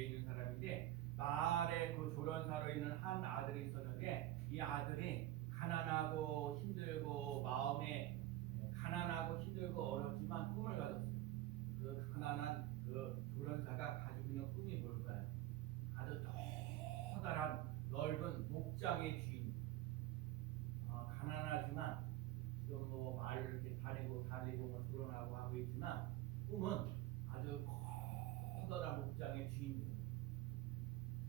지역에 있는 사람인데 마을에 그 조련사로 있는 한 아들이 있었는데 이 아들이 가난하고 힘들고 마음에 가난하고 힘들고 어렵지만 꿈을 가졌어요. 그 가난한 그 조련사가 가지고 있는 꿈이 뭘까요? 아주 커다란 넓은 목장의 주인. 가난하지만 지금 뭐 말을 이렇게 다니고 뭐 조련하고 하고 있지만 꿈은 아주 커다란 목장의 주인이에요.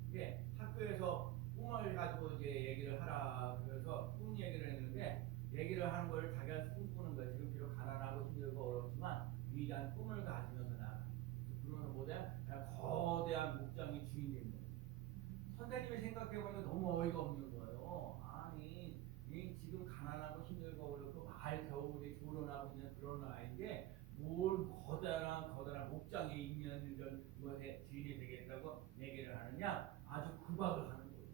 이게 학교에서 꿈을 가지고 이제 얘기를 하라 그래서 꿈 얘기를 했는데 얘기를 하는 걸 자기가 꿈꾸는 거예요. 지금 비록 가난하고 힘들고 어렵지만 위대한 꿈을 가지면서 나아가. 그러면 뭐냐? 거대한 목장의 주인이 됩니다. 선생님이 생각해보니까 너무 어이가 없는 거예요. 아니, 이 지금 가난하고 힘들고 어렵고 말 겨울에 조련하고 있는 그런 아이인데 뭘 거대한 목장에 있는 이런 것에 주인이 되겠다고 얘기를 하느냐? 아주 구박을 하는 거예요.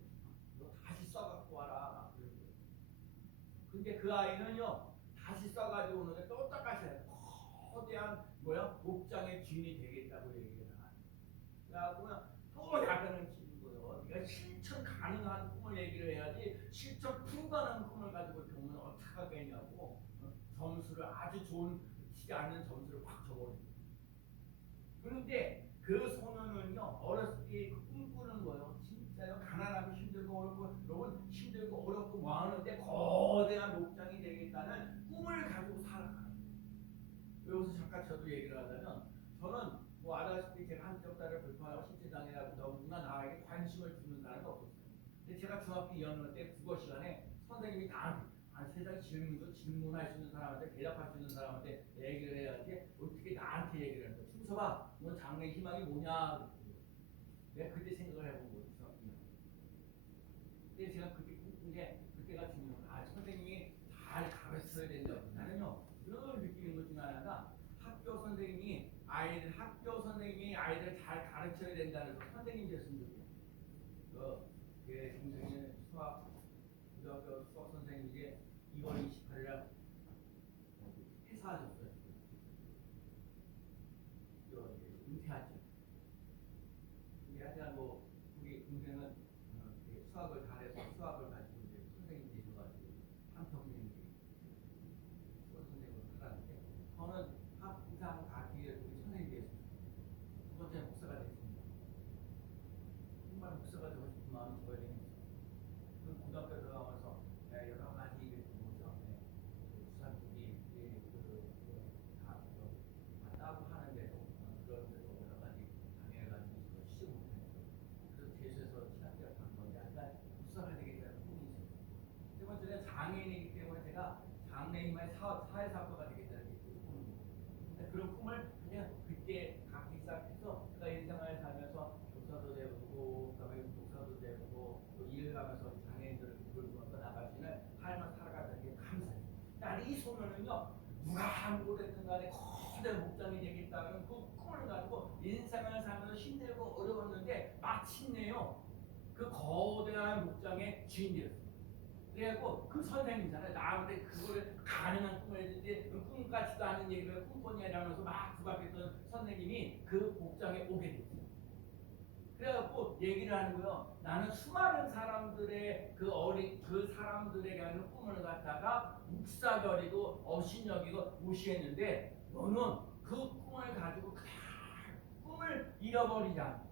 너 다시 써갖고 와라. 그런 거예요. 근데 그 아이는요, 다시 써가지고 오는데 또 똑같이 거대한 목장의 주인이 되겠다고 얘기를 하는. 그래갖고는 또 야단을 치는 거예요. 네가 실천 가능한 꿈을 얘기를 해야지 실천 불가능한 꿈을 가지고 병은 어떻게 하겠냐고. 점수를 아주 좋은 치지 않는 점수를 확 줘버리는 거예요. 그런데 그 소년은요 어렸을 때 그 꿈꾸는 거예요. 진짜요 가난하고 힘들고 어렵고 여러분 힘들고 어렵고 뭐하는데 거대한 목장이 되겠다는 꿈을 가지고 살아가는 거예요. 여기서 잠깐 저도 얘기를 하자면 저는 뭐 아다시피 제가 한쪽 다리를 불편하고 신체장애라고 너무나 나에게 관심을 주는 사람이 없었어요. 근데 제가 중학교 2학년 때 국어 시간에 선생님이 나한테 세상 질문할 수 있는 사람한테 대답할 수 있는 사람한테 얘기를 해야지 어떻게 나한테 얘기를 하는 거야. 충서봐, 너 장래 희망이 뭐냐? 내가 그때 생각을 해본 거예요. 중학교 2학년. 근데 제가 그때 꿈꾼 게 그때가 중요해요. 선생님이 잘 가르쳐야 된다고. 나는요 늘 느끼는 것 중 하나가 학교 선생님이 아이들 잘 가르쳐야 된다는 거. 선생님 됐으면 좋겠어요. 동생이 고등학교 수학 선생님이 2월 28일 날 퇴사하셨어요. 은퇴하죠. 하여튼 뭐 우리 동생은 수학을 잘해서 수학을 가지고 이제 선생님이 되셔가지고 한평생 수학 선생님으로 살았는데 저는 항상 가기 위해 우리 선생님이 됐습니다. 두 번째 목사가 됐습니다. 정말 목사가 되고 싶은 마음이 저에게 있었어요. 그 고등학교 들어가면서 여러 가지 뭐죠? 부산들이 다 따고 하는데도 그런 데도 여러 가지 방해해가지고 저를 시험 못했어요. 그래서 재수해서 신학대학 간 건데 약간 목사가 되겠다는 꿈이 있었어요. 세 번째는 장애인이기 때문에 제가 장래희망의 사회사업가가 되겠다는 게 꿈입니다. 그런 꿈을 그냥 그때 갖기 시작해서 제가 인생을 살면서 교사도 되고 그다음에 목사도 되고 또 일을 하면서 장애인들을 돌보면서 나갈 수 있는 삶을 살아가는 게 감사해요. 이 소년은요 누가 아무것도 했든 간에 거대한 목장이 되겠다는 그 꿈을 가지고 인생을 살면서 힘들고 어려웠는데 마침내요 그 거대한 목장의 주인이 되었어요. 그래갖고 그 선생님잖아요. 나한테 그거를 가능한 꿈을 했는데 꿈 같지도 않은 얘기를 꿈꿨냐라면서 막 구박했던 선생님이 그 목장에 오게 됐어요. 그래갖고 얘기를 하는 거예요. 나는 수많은 사람들의 그 사람들에게 하는 꿈을 갖다가 묵사거리고 업신여기고 무시했는데 너는 그 꿈을 가지고 그냥 꿈을 잃어버리지 않고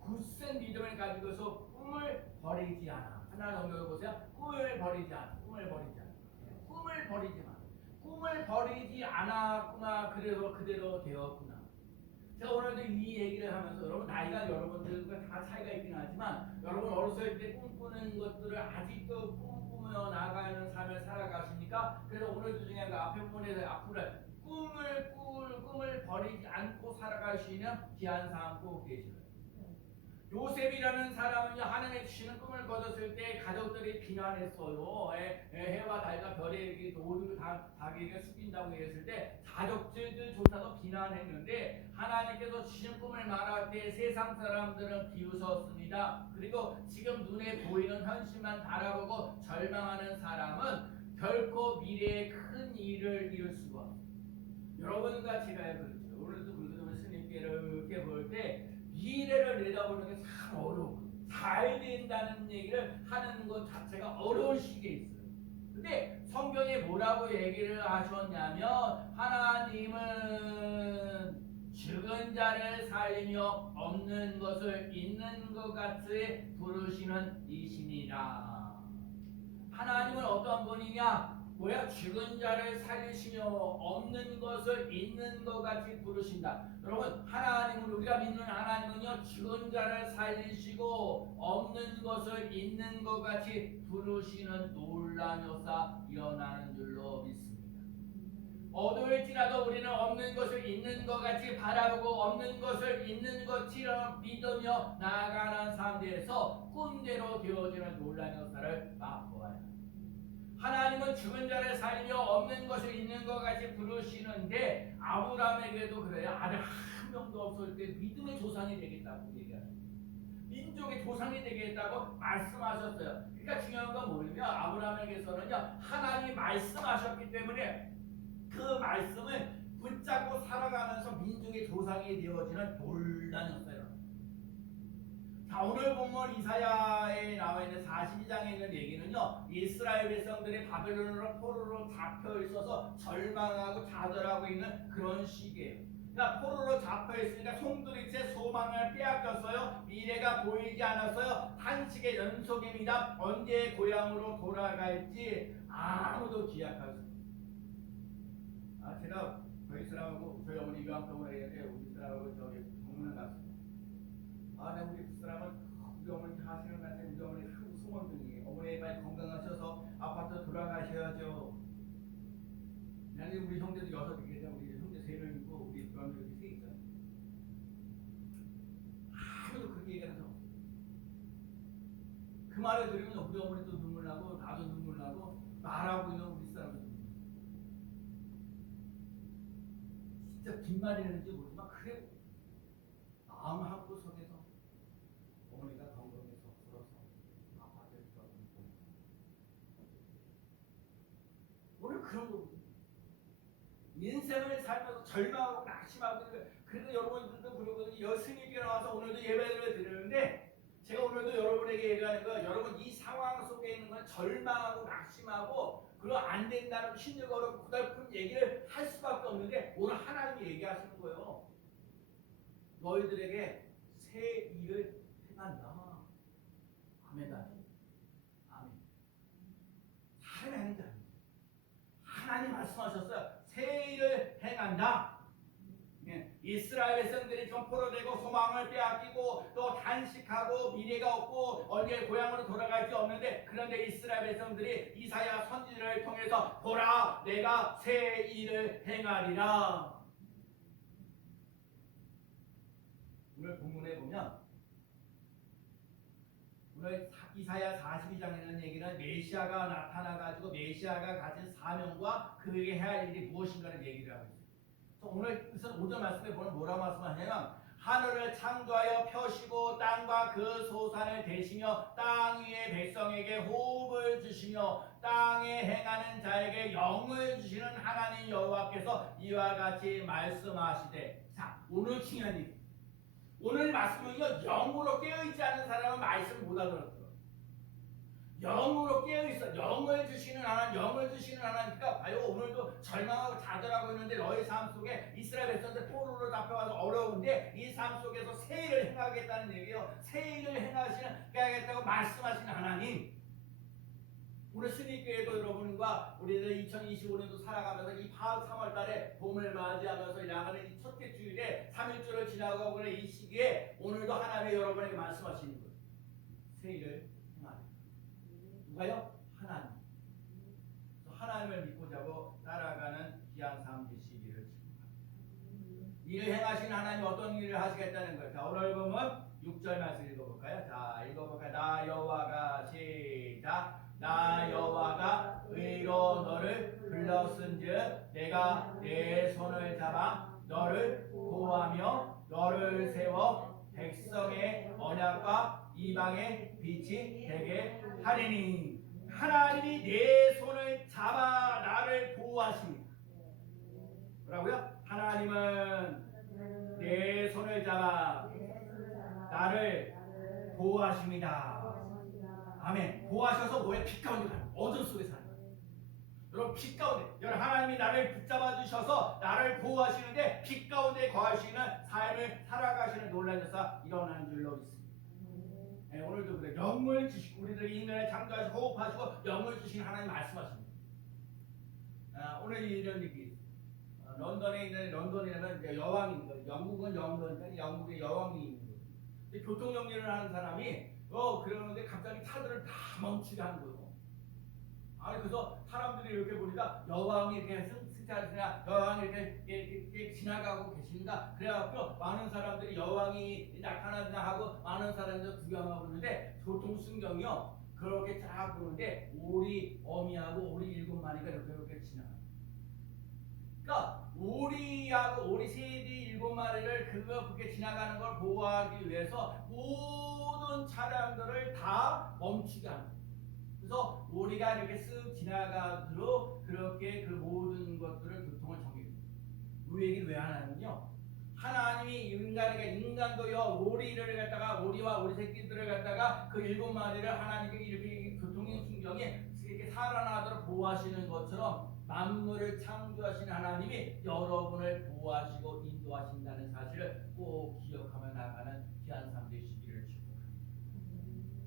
굳센 믿음을 가지고서 꿈을 버리지 않아. 하나 넘겨보세요. 꿈을 버리지 않아. 꿈을 버리지 않아. 꿈을 버리지 마. 꿈을 버리지 않았구나. 그래서 그대로 되었구나. 제가 오늘도 이 얘기를 하면서 여러분 나이가 여러분들과 다 차이가 있긴 하지만 여러분 어렸을 때 꿈꾸는 것들을 아직도 꿈꾸며 나가는 삶을 살아가십니까? 그래서 오늘도 중에 그 앞에 부분에서 앞으로 꿈을 버리지 않고 살아갈 수 있는 귀한 삶 꾸고 계시는 요셉이라는 사람은요 하나님의 주시는 꿈을 거뒀을 때 가족들이 비난했어요. 해와 달과 별의 모두 다 자기에게 숙인다고 했을 때 가족들조차도 비난했는데 하나님께서 주신 꿈을 말할 때 세상 사람들은 비웃었습니다. 그리고 지금 눈에 보이는 현실만 바라보고 절망하는 사람은 결코 미래의 큰 일을 이룰 수가 없어요. 여러분과 제가 그렇죠. 오늘도 그러면 스님께 이렇게 볼 때 미래를 내다보는 뭐라고 얘기를 하셨냐면 하나님은 죽은 자를 살리며 없는 것을 있는 것 같이 부르시는 이신이라. 하나님은 어떤 분이냐? 뭐야? 죽은 자를 살리시며 없는 것을 있는 것 같이 부르신다. 여러분, 하나님은, 우리가 믿는 하나님은요, 죽은 자를 살리시고 없는 것을 있는 것 같이 부르시는 놀라운 역사 일어나는 줄로 믿습니다. 어두울지라도 우리는 없는 것을 있는 것 같이 바라보고 없는 것을 있는 것처럼 믿으며 나아가는 삶에서 꿈대로 되어지는 놀라운 역사를 맛보아야 합니다. 하나님은 죽은 자를 살리며 없는 것을 있는 것 같이 부르시는데 아브라함에게도 그래요. 아들 한 명도 없을 때 믿음의 조상이 되겠다고 얘기하셨어요. 민족의 조상이 되겠다고 말씀하셨어요. 그러니까 중요한 건 뭐냐면 아브라함에게서는요, 하나님이 말씀하셨기 때문에 그 말씀을 붙잡고 살아가면서 민족의 조상이 되어지는 놀라운 역사예요. 자, 오늘 본문 이사야에 나와 있는 42장에 있는 얘기는요, 이스라엘 백성들이 바벨론으로 포로로 잡혀 있어서 절망하고 좌절하고 있는 그런 시기예요. 그러니까 포로로 잡혀 있으니까 송두리째 소망을 빼앗겼어요. 미래가 보이지 않았어요. 탄식의 연속입니다. 언제 고향으로 돌아갈지 아무도 기약할 수 없어요. 제가 저희 사람하고 저희 어머니 요한병원에 우리 사람하고 저기 방문을 갔습니다. 우리 그 사람은 우리 어머니 하시는 날에 우리 어머니 한국 소원둥이 어머니 빨리 건강하셔서 아파트 돌아가셔야죠. 나는 우리 형제도 6이겠죠. 우리 형제 3명이고 우리 누나들이 3 있잖아요. 아무도 그렇게 얘기하는 사람 없어요. 그 말을 들으면 우리 어머니도 눈물 나고 나도 눈물 나고 말하고 있는 우리 사람도 진짜 빈말이는지 모르지만 그래 마음 한구석에서 어머니가 덩덩해서 걸어서 아파트에 들어가는 오늘 그런 거거든요. 인생을 살면서 절망하고 낙심하고 그래도 여러분들도 그러거든요. 여스님께 나와서 오늘도 예배를 드리는데 제가 오늘도 여러분에게 얘기하는 거, 여러분 이 상황 속에 있는 건 절망하고 낙심하고 그리고 안 된다는 힘들고 고달픈 얘기를 할 수밖에 없는데 오늘 하나님이 얘기하시는 거예요. 너희들에게 새 일을 행한다. 아멘. 아멘. 사람이 하는 게 아니에요. 하나님 말씀하셨어요. 새 일을 행한다. 이스라엘 백성들이 전포로 되고 소망을 빼앗기고 또 단식하고 미래가 없고 언제 고향으로 돌아갈 수 없는데, 그런데 이스라엘 백성들이 이사야 선지자를 통해서 보라 내가 새 일을 행하리라. 오늘 본문에 보면 오늘 이사야 42장에는 얘기는 메시아가 나타나가지고 메시아가 가진 사명과 그에게 해야 할 일이 무엇인가를 얘기를 하고 있어요. 오늘 우선 5절 말씀에 보면 뭐라고 말씀하냐면 하늘을 창조하여 펴시고 땅과 그 소산을 대시며 땅 위의 백성에게 호흡을 주시며 땅에 행하는 자에게 영을 주시는 하나님 여호와께서 이와 같이 말씀하시되. 자, 오늘 중요한 얘기. 오늘 말씀은요, 영으로 깨어있지 않은 사람은 말씀 못 알아들어요. 영으로 깨어있어. 영을 주시는 하나님, 영을 주시는 하나님. 그러니까 봐요, 오늘도 절망하고 좌절하고 있는데 너희 삶 속에 이스라엘 백성들 포로로 잡혀가서 어려운데 이 삶 속에서 새 일을 행하겠다는 얘기예요. 새 일을 행하겠다고 말씀하시는 하나님. 오늘 순위교회도 여러분과 우리들 2025년도 살아가면서 이 3월 달에 봄을 맞이하면서 나가는 이 첫째 주일에 3일주를 지나가고 있는 이 시기에 오늘도 하나님이 여러분에게 말씀하시는 거예요. 새 일을 행하라. 누가요? 하나님. 하나님을 믿고 자고 따라가는 귀한 삶 되시기를 축복합니다. 일을 행하신 하나님 어떤 일을 하시겠다는 거예요. 자, 오늘 보면 6절 말씀 읽어볼까요? 자, 읽어볼까요? 나 여호와가 시작. 나 여호와가 의로 너를 불렀은즉 내가 내 손을 잡아 너를 보호하며 너를 세워 백성의 언약과 이방의 빛이 되게 하리니. 하나님이 내 손을 잡아 나를 보호하십니다. 뭐라고요? 하나님은 내 손을 잡아 나를 보호하십니다. 아멘. 보호하셔서 뭐에 빛 가운데 가요. 어둠 속에 사는 거예요. 여러분 빛 가운데 여러분 하나님이 나를 붙잡아 주셔서 나를 보호하시는데 빛 가운데 거하시는 삶을 살아가시는 놀라운 역사 일어나는 줄로 믿습니다. 네, 오늘도 그래 영을 주시고 우리들에게 인간을 창조하시고 호흡하시고 영을 주신 하나님 말씀하십니다. 오늘 이런 얘기 런던에 있는 런던이라는 이제 여왕이 있는 거예요. 영국은 영런이니까 영국의 여왕이 있는 거예요. 근데 교통 정리를 하는 사람이 그러는데 갑자기 차들을 다 멈추게 하는 거예요. 아니 그래서 사람들이 이렇게 보니까 여왕이 이렇게 승차하시나 여왕이 이렇게 지나가고 계신가 그래갖고 많은 사람들이 여왕이 나타났나 하고 많은 사람들 구경하고 있는데 교통순경이요 그렇게 쫙 보는데 오리 어미하고 오리 7마리가 이렇게 지나가요. 그러니까 오리하고 오리 새들이 7마리를 그렇게 지나가는 걸 보호하기 위해서 모든 차량들을 다 멈추게 합니다. 그래서 우리가 이렇게 쓱 지나가도록 그렇게 그 모든 것들을 교통을 정해줍니다. 이 얘기를 왜 하냐면요. 하나님이 인간도요 오리를 갖다가 오리와 오리 새끼들을 갖다가 그 7마리를 하나님께 이렇게 교통의 순경에 이렇게 살아나도록 보호하시는 것처럼 만물을 창조하신 하나님이 여러분을 보호하시고 인도하신다는 사실을 꼭 기억하며 나가는 귀한 삶 되시기를 축복합니다.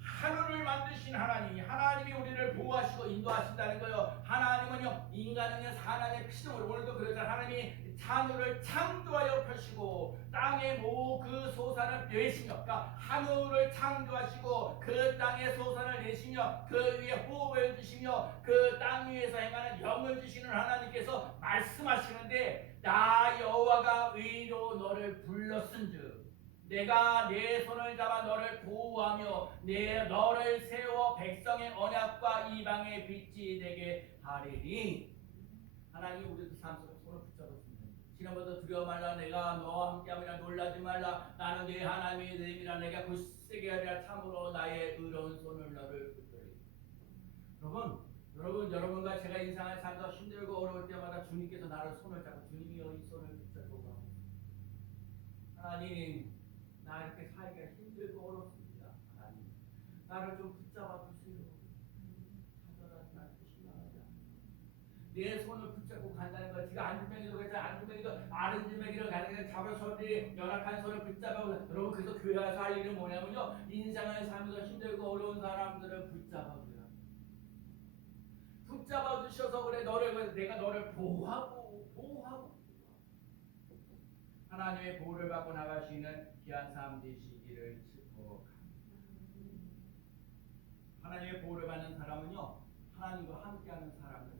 하늘을 만드신 하나님이 우리를 보호하시고 인도하신다는 거예요. 하나님은요 인간은요 하나님의 피조물 오늘도 그러잖아요. 하나님이 하늘을 창조하여 펴시고 땅의 그 소산을 내시며 그러니까 하늘을 창조하시고 그 땅의 소산을 내시며 그 위에 호흡을 주시며 그 땅 위에서 행하는 영을 주시는 하나님께서 말씀하시는데 나 여호와가 의로 너를 불렀은즉 내가 내 손을 잡아 너를 보호하며 너를 세워 백성의 언약과 이방의 빛이 되게 하리니. 하나님이 우리 삶 속에 손을 붙잡았습니다. 지난번도 두려워 말라 내가 너와 함께함이라 놀라지 말라 나는 네 하나님이 됨이라 내가 굳세게 하리라 참으로 나의 의로운 손을 너를 붙들리. 여러분과 제가 인생을 살다 힘들고 어려울 때마다 주님께서 나를 손을 잡고 주님이여 이 손을 붙잡고 하나님 나 이렇게 살기가 힘들고 어렵습니다. 하나님 나를 좀 붙잡아 주세요. 하더라도 나한테 실망하지 않습니다. 내 손을 붙잡고 간다는 거 제가 안주뱅이도 그랬잖아요. 안주뱅이도 아른주뱅이를 가는 잡아서 연약한 손을 붙잡아 여러분 그래서 교회 와서 할 일은 뭐냐면요 인생을 살면서 힘들고 어려운 사람들을 붙잡아 줘요. 붙잡아 주셔서 그래 내가 너를 보호하고 하나님의 보호를 받고 나갈 수 있는 귀한 삶 되시기를 축복합니다. 하나님의 보호를 받는 사람은요 하나님과 함께하는 사람을 살아요.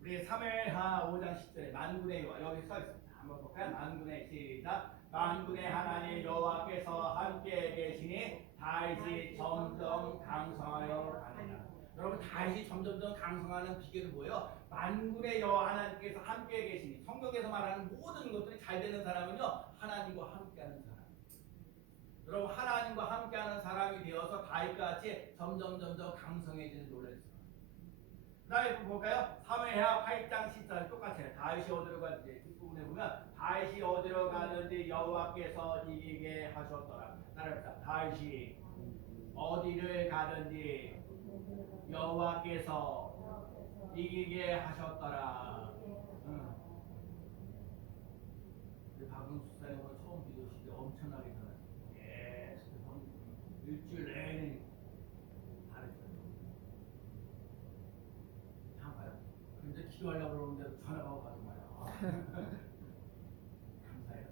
우리 사무엘하 5장 10절에 만군의 여호와 여기 써 있습니다. 한번 볼까요? 만군의 시작. 만군의 하나님 여호와께서 함께 계시니 다윗이 점점 강성하여 가느니라. 여러분 다윗이 점점 강성하는 비결은 뭐예요? 만군의 여호와 하나님께서 함께 계시니 성경에서 말하는 모든 것들이 잘 되는 사람은요 하나님과 함께하는 사람. 여러분 하나님과 함께하는 사람이 되어서 다윗같이 점점 강성해지는 놀라운 사람. 그 다음에 볼까요? 사무엘하 8장 10절 똑같아요. 다윗이 어디로 가는지 뒷부분에 보면 다윗이 어디로 가는지 여호와께서 이기게 하셨더라. 따라합시다. 다윗이 어디를 가든지 여호와께서 이기게 하셨더라. 박은수 사님 오늘 처음 기도실 때 엄청나게 전했어요. 계속 일주일 내내 잘했어요. 참아요. 근데 기도하려고 그러는데 전화가 와가지고 말이야. 감사해요.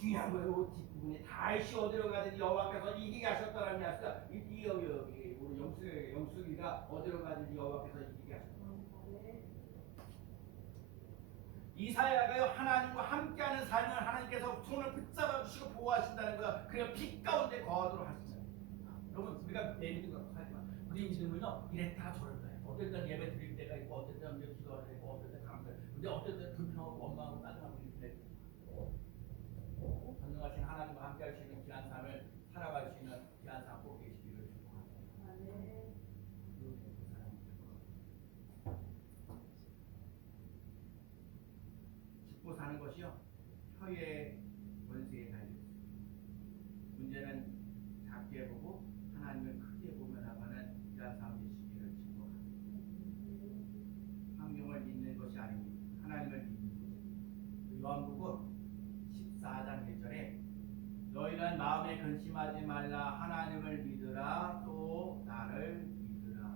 중요한 거예요. 뒷부분에 다시 어디로 가든지 여호와께서 이기게 하셨더라는 말씀. 우리 영숙이가 어디로 가든지 여호와께서 이기게 하셨다. 이사야가요 하나님과 함께하는 삶을 하나님께서 손을 붙잡아 주시고 보호하신다는 거야. 그래야 빛 가운데 거하도록 하신다. 여러분 우리가 내 믿음 갖고 살지만 우리 믿음은요 이랬다 저랬다. 어떨 때 예배 드릴 때가 있고 어떨 때 기도할 때 있고 어떨 때 감사해. 근데 어떨 때 불평하고 원망하고 짜증나고 이럴 때 전능하신 하나님과 함께할 수 있는 귀한 삶을 살아갈 수 있는 귀한 삶 꼭 되시기를 축복합니다. 죽고 사는 것이요 혀의 권세에 달려있습니다. 문제는 작게 보고 하나님을 크게 보며 나가는 귀한 삶 되시기를 축복합니다. 근심하지 말라. 하나님을 믿으라. 또 나를 믿으라.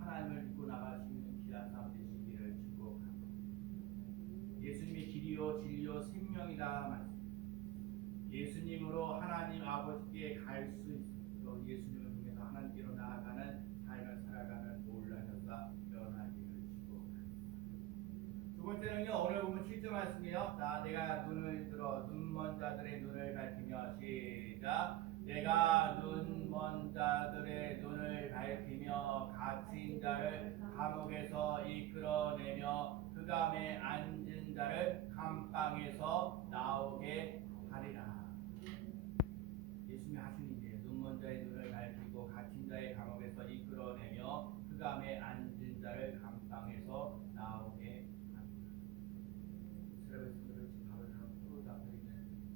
하나님을 믿고 나갈 수 있는 귀한 삶 되시기를 축복합니다. 예수님이 길이요 진리요 생명이다 말씀. 예수님으로 하나님 아버지께 갈 수 있도록 예수님을 통해서 하나님께로 나아가는 삶을 살아가는 놀라운 역사 일어나기를 축복합니다. 두 번째는요, 오늘 보면 7절 말씀이에요. 자, 내가 눈을 들어 눈먼 자들의 눈을 밝히며 시작. 내가 눈먼 자들의 눈을 밝히며 갇힌 자를 감옥에서 이끌어내며 흑암에 앉은 자를 감방에서 나오게 하리라. 예수님이 하신 일이에요. 눈먼 자의 눈을 밝히고 갇힌 자의 감옥에서 이끌어내며 흑암에 앉은 자를 감방에서 나오게 합니다. 이스라엘에서 그렇지 밥을 하고 잡혀 있는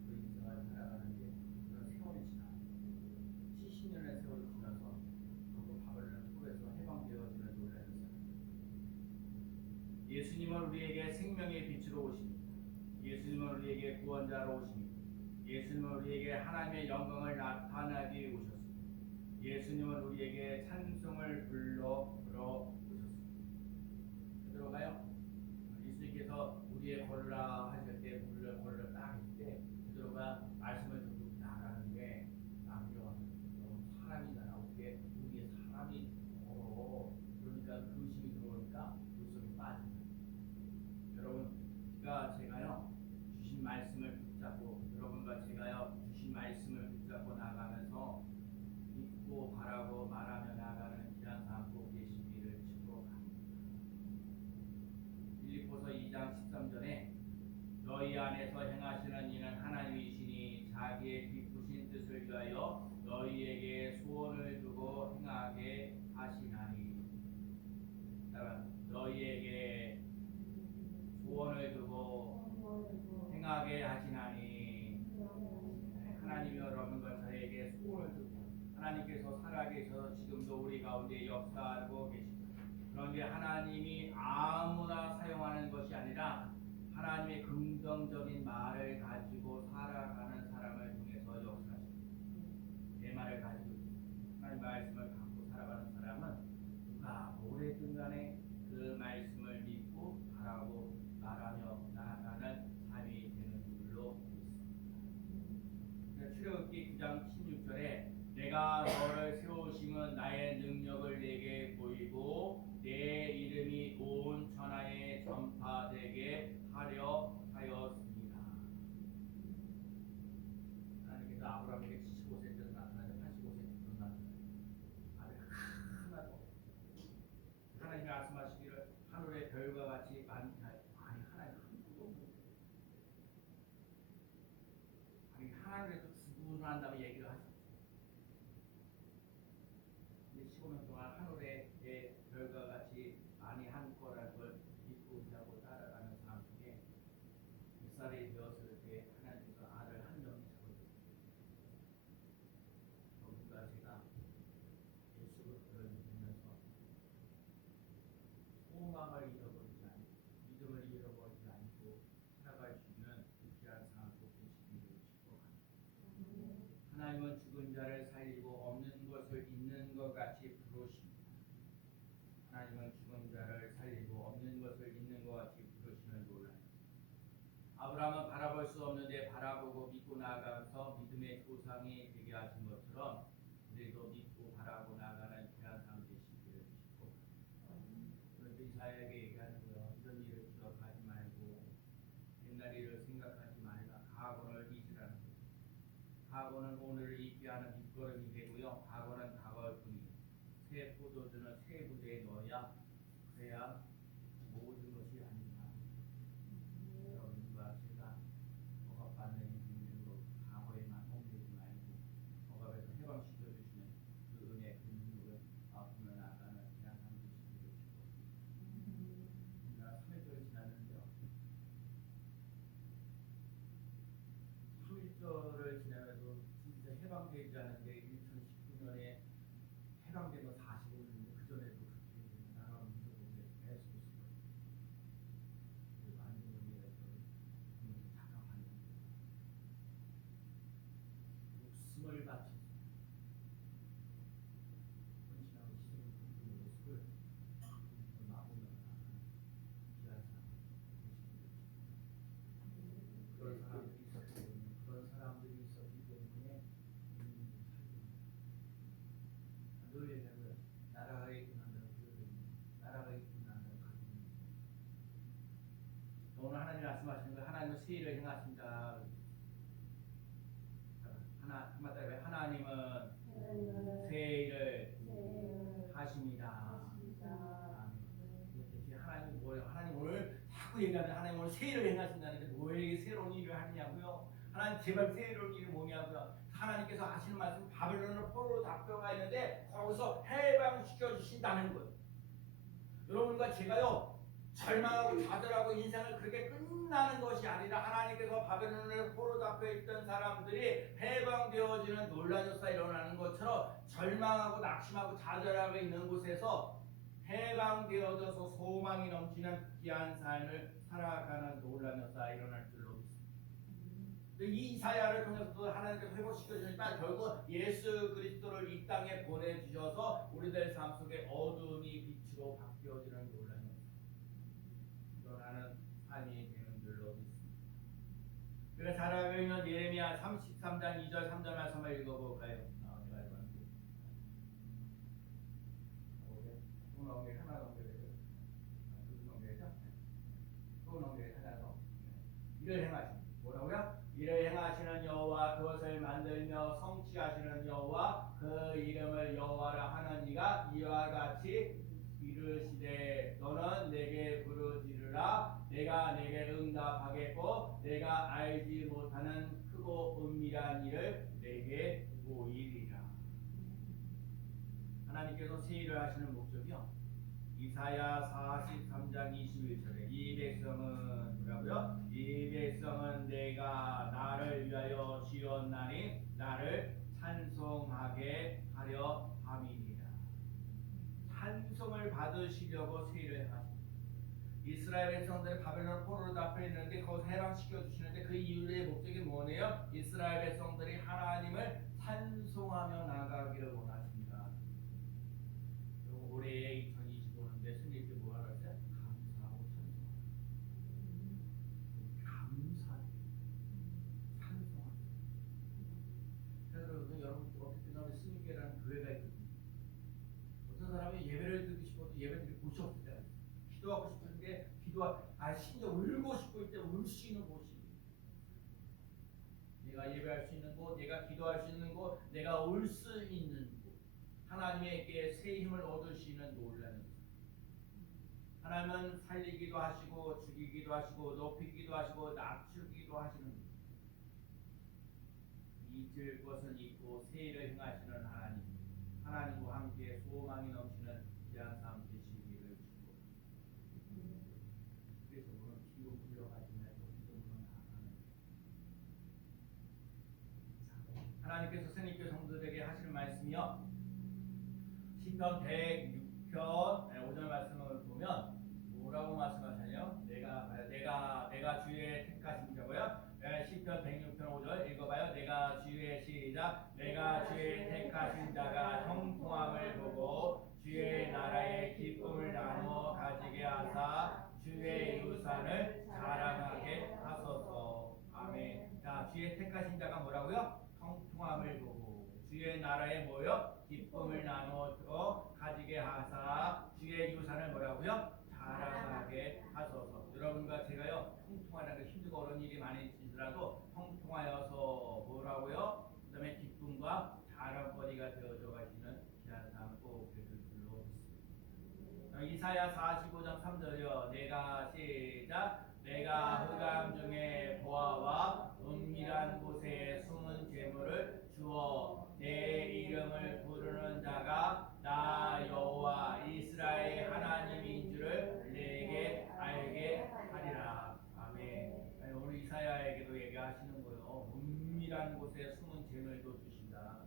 그 인생을 살아가는데 그런 세월이 지나 70년의 세월이 지나서 그 밥을 통해서 해방되어지는 놀라운 사람. 예수님은 우리에게 생명의 빛으로 오십니다. 예수님은 우리에게 구원자로 오십니다. 예수님은 우리에게 하나님의 영광을 나타나게 위해 오셨습니다. 예수님은 우리에게 찬송을 불러 오셨습니다. 베드로가요, 예수님께서 우리의 걸으라 하실 때 걸으라 딱 했을 때 베드로가 말씀을 듣고 나가는데 남겨 사람이잖아. 어떻게 우리의 사람이 걸어. 그러니까 의심이 들어오니까 물속에 빠진다. 여러분, 제가요 주신 말씀을 붙잡고 여러분과 제가요 주신 말씀을 붙잡고 나가면서 믿고 바라고 말하며 나가는 귀한 삶 꼭 되시기를 축복합니다. 빌립보서 2장 13절에 너희 안에서 행하시는 이는 하나님이시니 자기의 기쁘신 뜻을 위하여 너희에게 소원을 두고 행하게 하시나니. 너희에게 소원을 두고 행하게 하시나니. 하나님이 여러분과 저에게 소원을 두고 하나님께서 살아계셔서 지금도 우리 가운데 역사하고 계십니다. 그런데 하나님이 아무나 사용하는 것이 아니라 하나님의 긍정적인 말을 가지고 살아가는 사람을 통해서 역사하십니다. 내 말을 가지고 하나님 말씀을 갖고 살아가는 사람은 누가 뭐래든 간에 그 말씀을 믿고 바라고 말하며 나아가는 삶이 되는 줄로 믿습니다. 출애굽기 9장 16절에 내가 너를 세우심은 나의 능력을 내게 보이고 내 이름이 온 천하에 전파되게 하려 하였습니다. 하나님께서 아브라함에게 75세 때 나타나서 85세 때 나타나서 아들 하나도 하나님이 말씀하시기를 하늘의 별과 같이 많다. 아니 하나님 한 분도 없는. 아니 하나님께서 죽으로 한다고 얘기를 하셨죠. 근데 15년 동안 하늘의 별과 같이 많이 한 거라는 걸 믿고 의지하고 따라가는 삶 속에 100살이 되었을 때 하나님께서 아들 한 명이 잡으셨습니다. 누가 제가 예수를 믿으면서 소망을 잃어버리지 않고 믿음을 잃어버리지 않고 살아갈 수 있는 귀한 삶 되시기를 축복합니다. 하나님은 죽은 자를 살리고 없는 것을 있는 것 같이 부르십니다. 하나님은 죽은 자를 살리고 없는 것을 있는 것 같이 부르시는 놀라운. 아브라함은 바라볼 수 없는데 바라보고 믿고 나아가서 믿음의 조상이 되게 하신 것처럼 우리도 믿고 바라고 나아가는 귀한 삶 되시기를 축복합니다. 그런데 이사야에게 얘기하는 거예요. 이런 일을 기억하지 말고 옛날 일을 생각하지 말라. 과거를 잊으라는 거예요. 과거는 오늘을 잊게 하는 밑거름이 되고요. 과거는 과거일 뿐이에요. 새 포도주는 새 부대에 넣어야 그래야 모든 것이 아니다. 여러분과 제가 억압받는 인생으로 과거에만 얽매이지 말고 억압에서 해방시켜 주시는 그 은혜, 그 능력을 앞으로 나아가는 귀한 삶 되시기를 축복합니다. 3일절이 지났는데요. 3일절을 지나면서 진짜 해방되지 않은데 2019년에 해방된 건 45년인데 그 전에도 그렇게 나라가 문제로 계속 있어요. 그리고 안전에 대해서 착각하는 사람들이 있었기 때문에 그런 사람들이 있었기 때문에 늘 얘기하고요. 나라가 있고 난다고 나라가 있고 난다고 가지고 오늘 하나님 말씀하시는 거 하나님은 새 일을 행하신다. 한마디로 하나님은 새 일을 하십니다. 하나님 뭐예요? 하나님 오늘 자꾸 얘기하는 하나님 오늘 새 일을 행하신다는데 뭐에게 새로운 일을 하느냐고요? 하나님 제발 새로운 일이 뭐냐고요? 하나님께서 하시는 말씀 바벨론을 포로로 잡혀가 있는데 거기서 해방시켜 주신다는 거예요. 여러분과 제가요 절망하고 좌절하고 인생을 그렇게 끝나는 것이 아니라 하나님께서 바벨론에 포로 잡혀 있던 사람들이 해방되어지는 놀라운 역사가 일어나는 것처럼 절망하고 낙심하고 좌절하고 있는 곳에서 해방되어져서 소망이 넘치는 귀한 삶을 살아가는 놀라운 역사가 일어날 줄로 믿습니다. 이 이사야를 통해서도 하나님께서 회복시켜 주니까 결국 예수 그리스도를 이 땅에 보내주셔서 우리들 삶 속에 어둠이 빛으로 바뀌어지는 놀라운 일어나는 삶이 되는 줄로 믿습니다. 그래서 잘 알고 있는 예레미야 33장 2절 3절 말씀을 읽어볼까요? 이를 행하시는 뭐라고요? 이를 행하시는 여호와 그것을 만들며 성취하시는 여호와 그 이름을 여호와라 하는 이가 이와 같이 이르시되 너는 내게 부르짖으라 내가 내게 응답하겠고 내가 알지 못하는 크고 은밀한 일을 내게 보이리라. 하나님께서 새 일을 하시는 목적이요 이사야 43장 21절에 이 백성은 뭐라고요? 이 백성은 내가 나를 위하여 지었나니 나를 찬송하게 하려 함이니라. 찬송을 받으시려고 새 일을 행하십니다. 이스라엘 백성들이 바벨론 포로로 잡혀 있는데 거기서 해방시켜 주시는데 그 이유의 목적이 뭐네요? 이스라엘 백성들이 하나님을 찬송하며 나가기를 원하십니다. 올해 2025년대 승리때 뭐 하라 했어요? 감사하고 찬송하고 찬송하고 그래서 여러분 어떻게 보면 승리교회라는 교회가 있거든요. 어떤 사람이 예배를 드리고 싶어도 예배 드릴 곳이 없을 때가 있어요. 기도하고 싶은데 심지어 울고 싶을 때 울 수 있는 곳이 내가 예배할 수 있는 곳, 내가 기도할 수 있는 곳, 내가 울 수 있는 곳 하나님에게 새 힘을 얻을 수 있는 놀라는 하나님은 살리기도 하시고 죽이기도 하시고 높이기도 하시고 낮추기도 하시는 잊을 것은 잊고 새 일을 행하시는 하나님 하나님과 함께 소망이 넘치는 귀한 삶 되시기를 축복합니다. 그래서 오늘 기도 불러가시면 기도문은 하나님께서 선생님께 성도들에게 하시는 말씀이요 시편 106편 5절 말씀을 보면 뭐라고 말씀하시나요? 내가 주의 택하신 자고요. 시편 106편 5절 읽어봐요. 내가 주의 시작. 내가 주의 택하신 자가 형통함을 보고 주의 나라의 기쁨을 나누어 가지게 하사 주의 유산을 자랑하게 하소서. 아멘. 자, 주의 택하신 자가 뭐라고요? 형통함을 보고 주의 나라의 뭐요? 기쁨을 나누어 가지게 하사 주의 유산을 뭐라고요? 자랑하게 하소서. 여러분과 제가요 형통하는 게 힘들고 어려운 일이 많이 있더라도 형통하여서 뭐라고요? 그 다음에 기쁨과 자랑거리가 되어져 가시는 귀한 삶 꼭 되실 줄로 믿습니다. 이사야 45장 3절이요 내가 시작 내가 흑암 중에 보아와 은밀한 곳에 숨은 재물을 주어 내 이름을 부르는 자가 나 여호와 이스라엘 하나님인 줄을 내게 알게 하리라. 아멘. 오늘 이사야에게도 얘기하시는 거예요. 은밀한 곳에 숨은 재물도 주신다.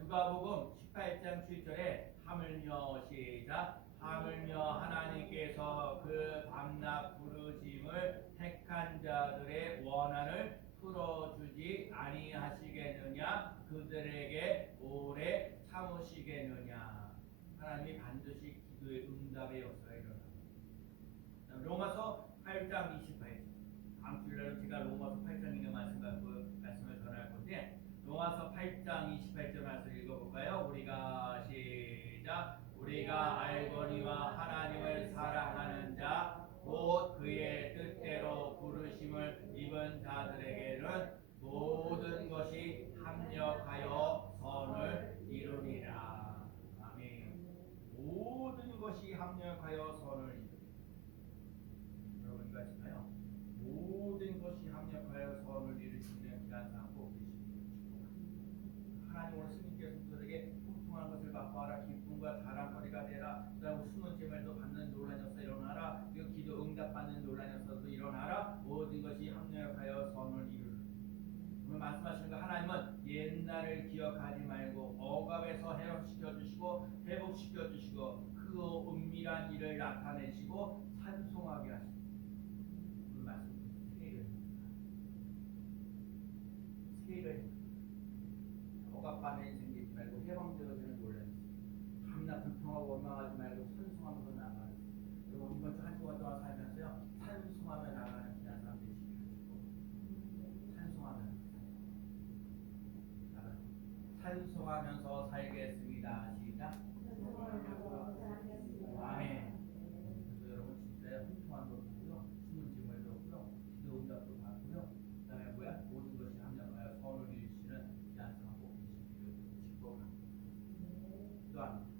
누가복음 18장 7절에 하물며 시작 하물며 하나님께서 그 밤낮 부르짐을 택한 자들의 원한을 풀어주지 아니하시겠느냐 그들에게 오래 참으시겠느냐. 하나님이 반드시 기도의 응답의 역사가 일어납니다. 로마서 8장 28절 다음 주일날 우리가 로마서 8장 있는 말씀 갖고 말씀을 전할 건데 로마서 8장 28절 말씀 읽어볼까요? 우리가 시작. 우리가 알거니와 하나님을 사랑하는 자 곧 그의 뜻대로 부르심을 입은 자들에게는 모든 것이 합력하여 선을 이루리라. 아멘. 모든 것이 합력하여 선을 이루리라. 여러분 이거 아시나요? 모든 것이 합력하여 선을 이룰 수 있는 귀한 상 꼭 되시기를 축복합니다. 하나님 오늘 스님께 성도들에게 풍성한 것을 맛보아라. 기쁨과 자랑거리가 되라. 그 다음 숨은 재물도 받는 논란에서 일어나라. 그리고 기도 응답받는 논란에서도 일어나라. 모든 것이 합력하여 선을 이루라. 오늘 말씀하시는 거 하나님은 옛날을 기억하지 말고 억압에서 회복시켜 주시고 그 은밀한 일을 나타내시고 찬송하게 하십니다. 오늘 말씀 세일을 억압받는 인생 되지 말고 해방되어지는 논란이 있어요. 밤낮 불평하고 원망하지 말고 찬송하면서 나가는 그리고 이번 주 한 주간 동안 살면서요 찬송하며 나가는 귀한 사람 되시기를 축복합니다. 찬송하면서 살겠습니다. 시작. 아멘. 그래서 여러분 진짜 풍성한 것도 고요 숨은 짐을 줬고요 기도 응답도 받고요 그다음에 뭐야 모든 것이 합력하여 선을 이루시는 귀한 사람 꼭 되시기를 축복합니다. 기도합니다.